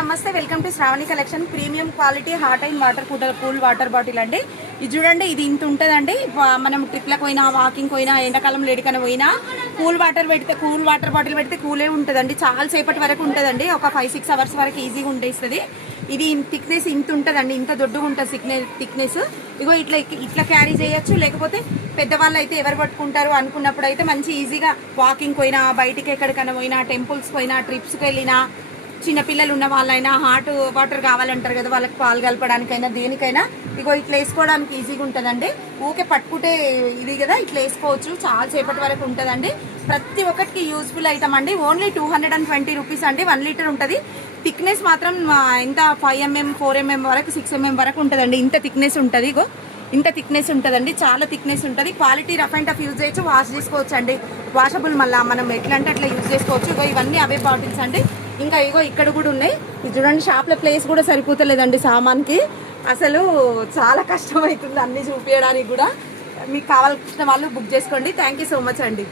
నమస్తే welcome to Shravani collection. Premium quality hot and water cool water bottle అండి. ఇది చూడండి, ఇది ఇంత ఉంటుందండి. మనం ట్రిప్లకు పోయినా, వాకింగ్ పోయినా, ఎండాకాలం లేడికైనా పోయినా కూల్ వాటర్ బాటిల్ పెడితే కూలే ఉంటుందండి. చాలా సేపటి వరకు ఉంటుందండి. ఒక 5-6 అవర్స్ వరకు ఈజీగా ఉండేస్తుంది. ఇది థిక్నెస్ ఇంత ఉంటుందండి, ఇంత దొడ్డుగా ఉంటుంది థిక్నెస్. ఇగో ఇట్లా క్యారీ చేయొచ్చు. లేకపోతే పెద్దవాళ్ళు అయితే ఎవరు పట్టుకుంటారు అనుకున్నప్పుడు అయితే మంచి ఈజీగా వాకింగ్ పోయినా, బయటికి ఎక్కడికైనా పోయినా, టెంపుల్స్ పోయినా, ట్రిప్స్కి వెళ్ళినా, చిన్నపిల్లలు ఉన్న వాళ్ళైనా హాట్ వాటర్ కావాలంటారు కదా, వాళ్ళకి పాలు కలపడానికైనా దేనికైనా ఇగో ఇట్లా వేసుకోవడానికి ఈజీగా ఉంటుందండి. ఊకే పట్టుకుంటే ఇది కదా, ఇట్లా వేసుకోవచ్చు. చాలా సేపటి వరకు ఉంటుందండి. ప్రతి ఒక్కటికి యూస్ఫుల్ ఐటమ్ అండి. ఓన్లీ 220 రూపీస్ అండి. 1 లీటర్ ఉంటుంది. థిక్నెస్ మాత్రం ఎంత 5 mm 4 mm వరకు 6 mm వరకు ఉంటుందండి. ఇంత థిక్నెస్ ఉంటుంది. ఇగో ఇంత థిక్నెస్ ఉంటుందండి. చాలా థిక్నెస్ ఉంటుంది. Quality rough and tough use చేయొచ్చు. వాష్ చేసుకోవచ్చు అండి. వాషబుల్ మళ్ళీ మనం ఎట్లా అంటే అట్లా యూజ్ చేసుకోవచ్చు. ఇగో ఇవన్నీ అవే బాటిల్స్ అండి. ఇంకా ఇగో ఇక్కడ కూడా ఉన్నాయి. ఇది చూడండి, షాప్లో ప్లేస్ కూడా సరిపోతలేదండి సామాన్కి. అసలు చాలా కష్టం అవుతుంది అన్ని చూపించడానికి కూడా. మీకు కావాల్సిన వాళ్ళు బుక్ చేసుకోండి. థ్యాంక్ యూ సో మచ్ అండి.